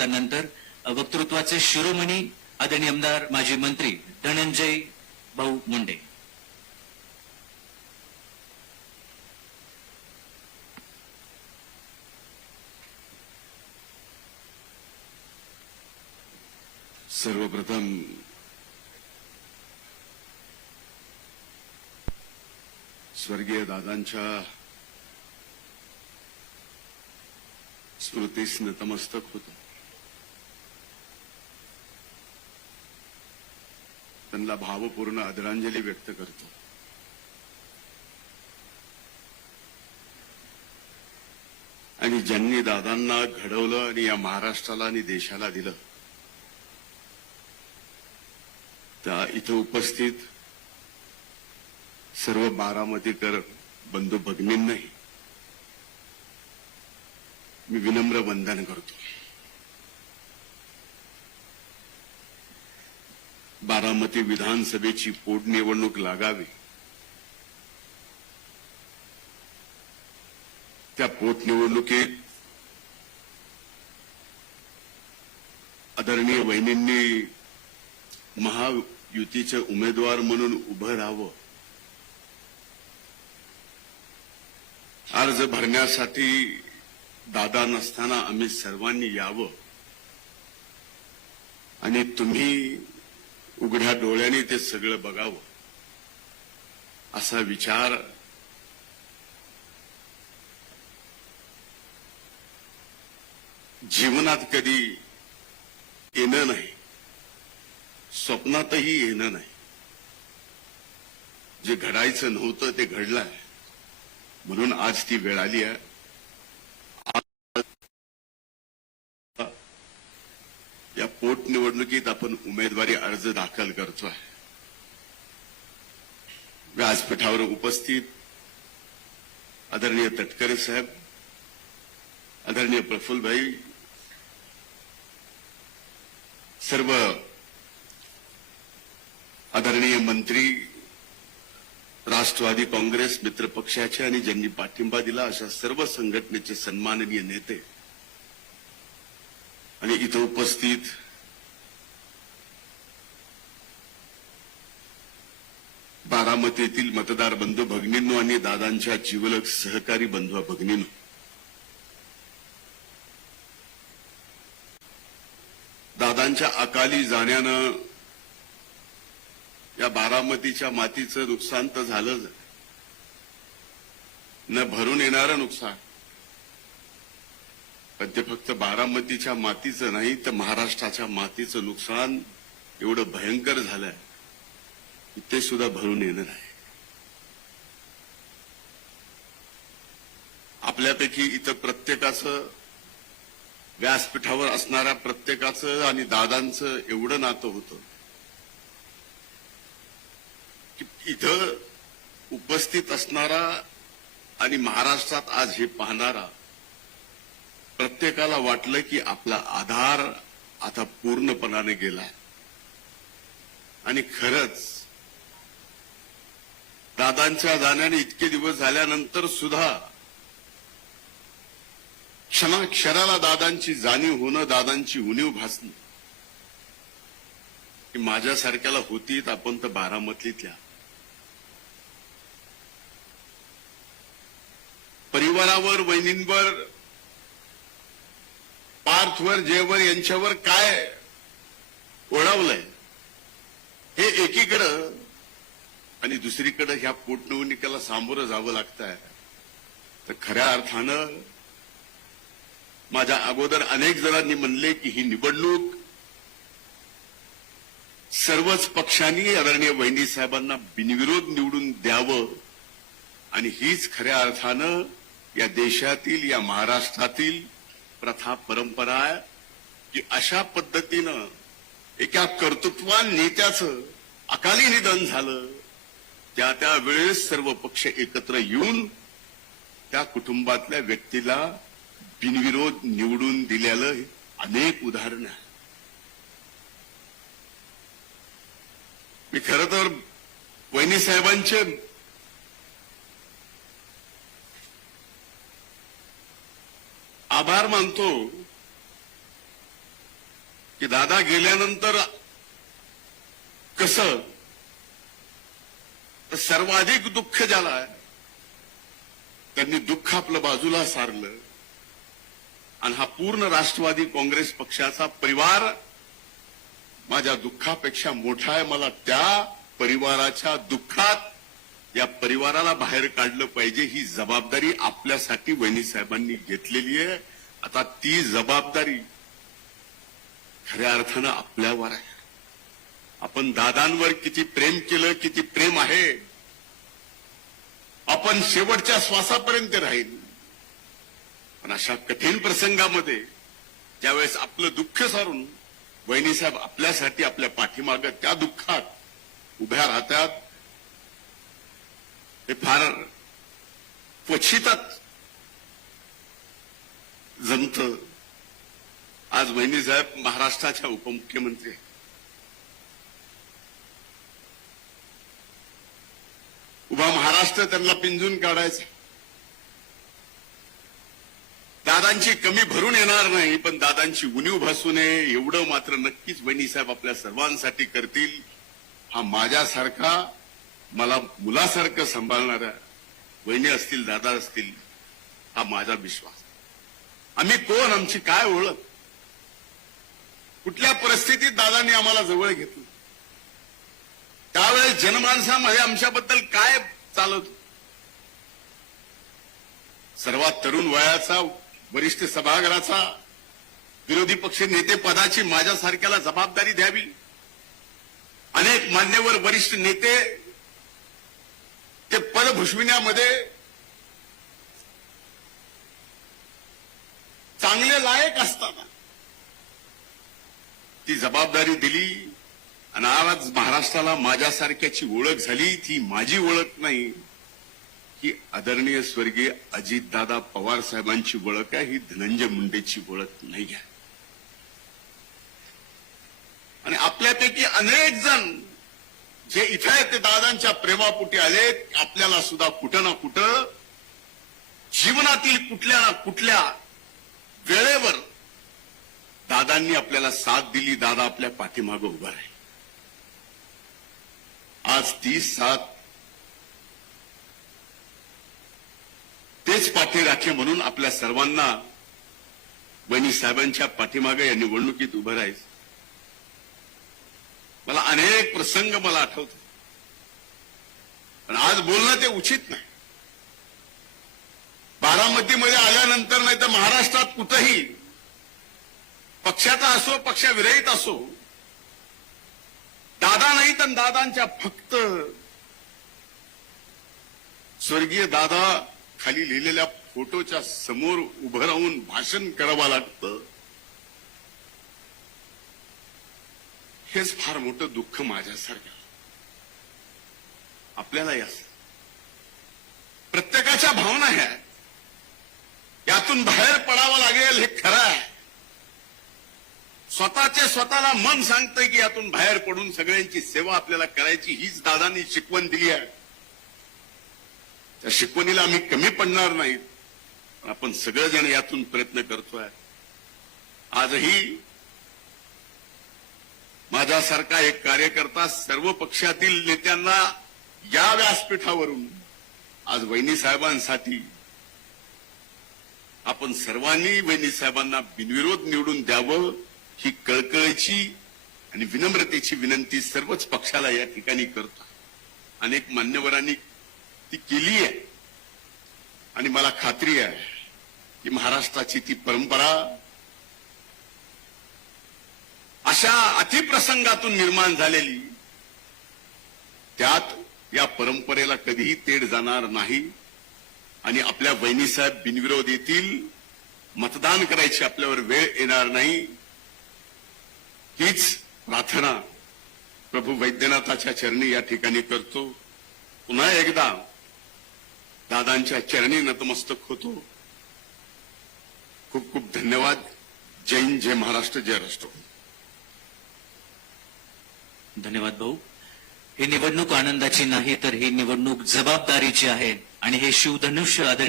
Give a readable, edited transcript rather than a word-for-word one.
भागवतांनंतर वक्तृत्वाचे शिरोमणी आदरणीय आमदार माजी मंत्री धनंजय भाऊ मुंडे. सर्वप्रथम स्वर्गीय दादांच्या स्मृतीस नतमस्तक होतो. त्यांना भावपूर्ण आदरांजली व्यक्त करतो. आणि ज्यांनी दादांना घडवलं आणि या महाराष्ट्राला आणि देशाला दिलं त्या इथं उपस्थित सर्व बारामतीकर बंधू भगिनींनाही मी विनम्र वंदन करतो. बारामती विधानसभेची पोटनिवडणूक लागावी, त्या पोटनिवडणुकीत आदरणीय वहिनींनी महायुतीचे उमेदवार म्हणून उभं राहावं, अर्ज भरण्यासाठी दादा नसताना आम्ही सर्वांनी यावं आणि तुम्ही उघड्या डोळ्यांनी ते सगळं बघावं असा विचार जीवनात कधी येणं नाही, स्वप्नातही येणं नाही. जे घडायचं नव्हतं ते घडलंय, म्हणून आज ती वेळ आली आहे. या पोटनिवडणुकीत आपण उमेदवारी अर्ज दाखल करतोय. व्यासपीठावर उपस्थित आदरणीय तटकरे साहेब, आदरणीय प्रफुल्लभाई, सर्व आदरणीय मंत्री, राष्ट्रवादी काँग्रेस मित्र पक्षाचे आणि ज्यांनी पाठिंबा दिला अशा सर्व संघटनेचे सन्माननीय नेते आणि इथं उपस्थित बारामतीतील मतदार बंधू भगिनींनो आणि दादांच्या जिवलग सहकारी बंधू भगिनींनो, दादांच्या अकाली जाण्यानं या बारामतीच्या मातीचं नुकसान तर झालंच, न भरून येणारं नुकसान. पण ते फक्त बारामतीच्या मातीचं नाही तर महाराष्ट्राच्या मातीचं नुकसान एवढं भयंकर झालंय की ते सुद्धा भरून येणार आहे. आपल्यापैकी इथं प्रत्येकाचं, व्यासपीठावर असणाऱ्या प्रत्येकाचं आणि दादांचं एवढं नातं होतं की इथं उपस्थित असणारा आणि महाराष्ट्रात आज हे पाहणारा प्रत्येकाला वाटलं की आपला आधार आता पूर्णपणाने गेलाय. आणि खरंच दादांच्या जाण्याने इतके दिवस झाल्यानंतर सुद्धा क्षणाक्षराला दादांची जाणीव होणं, दादांची उणीव भासणं की माझ्यासारख्याला होतीत आपण तर बारामतीतल्या परिवारावर, वहिनींवर, पार्थवर, जयवर यांच्यावर काय ओढावलंय हे एकीकडं, आणि दुसरीकडे ह्या पोटनिवडणुकीला सामोरं जावं लागतंय. तर खऱ्या अर्थानं माझ्या अगोदर अनेक जणांनी म्हणले की ही निवडणूक सर्वच पक्षांनी आदरणीय वहिनी साहेबांना बिनविरोध निवडून द्यावं, आणि हीच खऱ्या अर्थानं या देशातील, या महाराष्ट्रातील प्रथा परंपरा आहे की अशा पद्धतीनं एका कर्तृत्वान नेत्याचं अकाली निधन झालं, त्या वेळेस सर्व पक्ष एकत्र येऊन त्या कुटुंबातल्या व्यक्तीला बिनविरोध निवडून दिलेलं अनेक उदाहरणं आहेत. मी खरं तर वहिनी साहेबांचे आभार मानतो की दादा गेल्यानंतर कसं, तर सर्वाधिक दुःख ज्याला आहे त्यांनी दुःख आपलं बाजूला सारलं आणि हा पूर्ण राष्ट्रवादी काँग्रेस पक्षाचा परिवार माझ्या दुःखापेक्षा मोठा आहे. मला त्या परिवाराच्या दुःखात या परिवाराला बाहेर काढलं पाहिजे, ही जबाबदारी आपल्यासाठी वहिनी साहेबांनी घेतलेली आहे. आता ती जबाबदारी खऱ्या अर्थानं आपल्यावर आहे. आपण दादांवर किती प्रेम केलं, किती प्रेम आहे, आपण शेवटच्या श्वासापर्यंत राहील. पण अशा कठीण प्रसंगामध्ये ज्यावेळेस आपलं दुःख सारून वहिनी साहेब आपल्यासाठी आपल्या पाठीमागं त्या दुःखात उभ्या राहतात, हे फार क्वचितच जमतं. आज वहिनी साहेब महाराष्ट्राच्या उपमुख्यमंत्री आहेत. उभा महाराष्ट्र त्यांना पिंजून काढायचा. दादांची कमी भरून येणार नाही, पण दादांची उणीव भासू नये एवढं मात्र नक्कीच वहिनी साहेब आपल्या सर्वांसाठी करतील. हा माझ्यासारखा, मला मुलासारखं सांभाळणाऱ्या वहिनी असतील, दादा असतील, हा माझा विश्वास. आम्ही कोण, आमची काय ओळख, कुठल्या परिस्थितीत दादांनी आम्हाला जवळ घेतलं, त्यावेळेस जनमानसामध्ये आमच्याबद्दल काय चालत. सर्वात तरुण वयाचा वरिष्ठ सभागृहाचा विरोधी पक्ष नेते पदाची माझ्यासारख्याला जबाबदारी द्यावी. अनेक मान्यवर वरिष्ठ नेते ते पद भूषविण्यामध्ये चांगले लायक असताना ती जबाबदारी दिली आणि आज महाराष्ट्राला माझ्यासारख्याची ओळख झाली. ती माझी ओळख नाही, ही आदरणीय स्वर्गीय अजितदादा पवार साहेबांची ओळख आहे, ही धनंजय मुंडेची ओळख नाही आहे. आणि आपल्यापैकी अनेक जण जे इथे आहेत ते दादांच्या प्रेमापोटी आलेत. आपल्याला सुद्धा कुठं ना कुठं जीवनातील कुठल्या ना कुठल्या वेळेवर दादांनी आपल्याला साथ दिली. दादा आपल्या पाठीमागं उभा आहे. आज ती साथ, तेच पाठीराखे म्हणून आपल्या सर्वांना वहिनी साहेबांच्या पाठीमागे या निवडणुकीत उभं राहायचं. मला अनेक प्रसंग मला आठवतात, पण आज बोलणं ते उचित नाही. बारामतीमध्ये आल्यानंतर नाही तर महाराष्ट्रात कुठंही पक्षाचा असो, पक्षविरहित असो, दादा नाही तर दादांच्या फक्त स्वर्गीय दादा खाली लिहिलेल्या फोटोच्या समोर उभं राहून भाषण करावं लागतं. हेच फार मोठं दुःख माझ्यासारखं. आपल्यालाही असं प्रत्येकाच्या भावना ह्या, यातून बाहेर पडावं लागेल हे खरं आहे. स्वतःचे स्वतःला मन सांगतंय की यातून बाहेर पडून सगळ्यांची सेवा आपल्याला करायची, हीच दादांनी शिकवण दिली आहे. त्या शिकवणीला आम्ही कमी पडणार नाहीत. आपण सगळेजण यातून प्रयत्न करतोय. आजही माझ्यासारखा एक कार्यकर्ता सर्व पक्षातील नेत्यांना या व्यासपीठावरून आज वहिनी साहेबांसाठी आपण सर्वांनी वहिनी साहेबांना बिनविरोध निवडून द्यावं, ही कळकळीची आणि विनम्रतेची विनंती सर्वच पक्षाला या ठिकाणी करतो. अनेक मान्यवरांनी ती केली आहे आणि मला खात्री आहे की महाराष्ट्राची ती परंपरा अशा अतिप्रसंगातून निर्माण झालेली, त्यात या परंपरेला कधीही तेढ जाणार नाही. आणि आपल्या वहिनीसाहेब बिनविरोध येतील, मतदान करायची आपल्यावर वेळ येणार नाही, हीच प्रार्थना प्रभू वैद्यनाथाच्या चरणी या ठिकाणी करतो. पुन्हा एकदा दादांच्या चरणी नतमस्तक होतो. खूप खूप धन्यवाद. जय हिंद, जय महाराष्ट्र, जय राष्ट्र. धन्यवाद भाऊ. ही निवडणूक आनंदाची नाही तर ही निवडणूक जबाबदारीची आहे आणि हे शिवधनुष्य आदरणीय